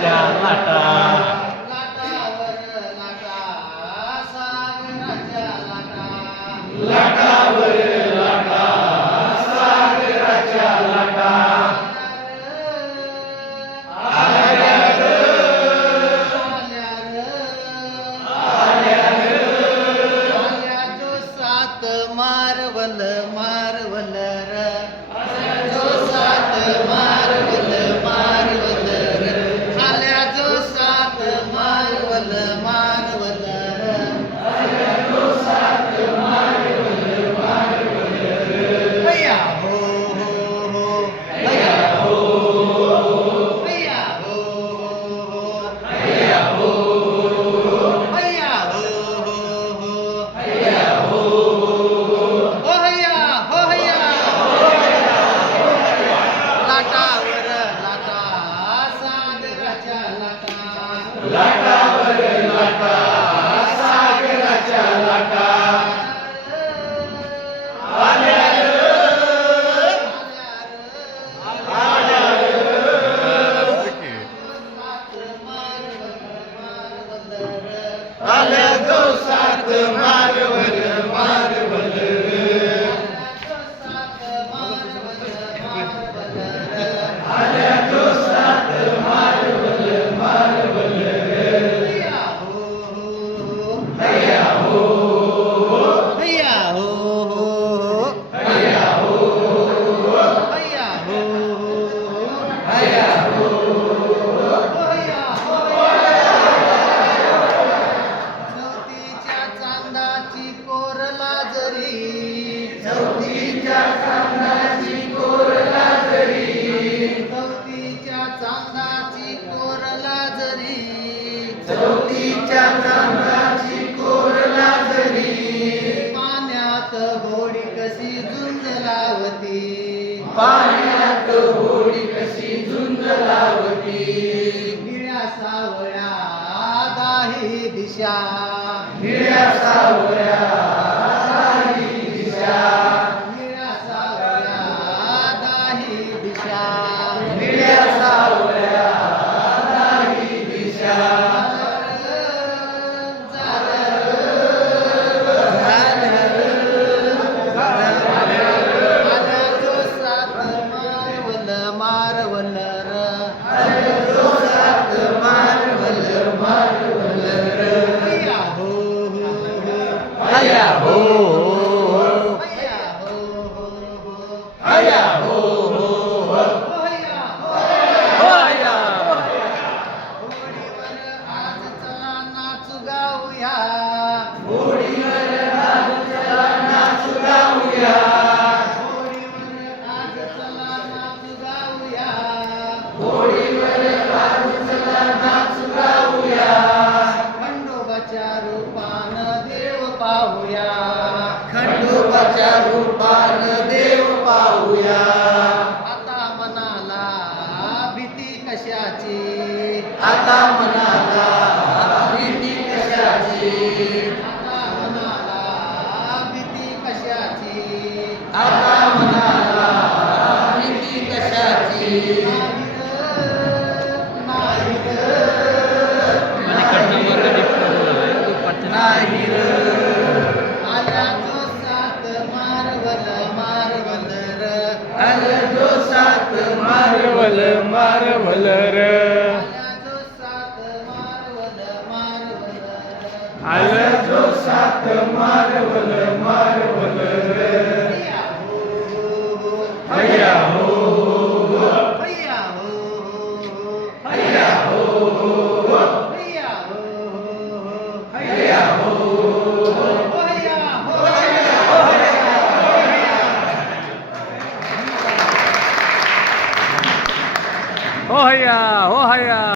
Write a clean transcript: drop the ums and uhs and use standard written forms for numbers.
सागराच्या लाटा लाटावर लाटा सागराच्या लाटा लाटावर लाटा सागराच्या लाटा आल्या ग आल्या जो सात मारवल मारवल र जो सात मारवल मारवल र आल्या जो सात मारवल मारवल र भैया हो भैया हो भैया हो भैया हो भैया हो भैया हो हो भैया हो भैया लाटावर लाटा सागराच्या लाटा लाटावर लाटा सागराच्या लाटा आल्या आल्या जो सात मारवल मारवल आल्या जो सात मारवल मारवल भैया हो भैया हो भैया हो भैया हो भैया हो चौथीच्या चांदाची कोरला जरी चौथीच्या चांदाची कोरला जरी चौथीच्या चांदाची कोरला जरी चौथीच्या चांदाची कोरला जरी पाण्यात होडी कशी झुंज लावती पाण्यात होडी कशी झुंज लावती निळ्या सावळ्या दाही दिशा निळ्या सावळ्या सारी दिशा निळ्या सावळ्या दाही दिशा निळ्या सावळ्या सारी दिशा मारवल र जो सात मारवल मारवल भैया हो भैया हो भैया हो भैया हो भैया भैया होडीवर आज चला नाचू गाऊया होडीवर आज चला नाचू गाऊया होडीवर आज चला नाचू गाऊया होडीवर आज चला नाचू गाऊया खंडोबाच्या रूपान देव पाहूया खंडोबाच्या रूपान देव पाहूया आता मनाला भीती कशाची आता मनाला भीती कशाची आता मनाला भीती कशाची आता मनाला भीती कशाची नाही ग नाही र आल्या जो सात मारवल मारवल र आलं जो सात मारवल मारवल र आल्या जो सात मारवल मारवल र आलं जो सात मारवल मारवल र भैया हो भैया हो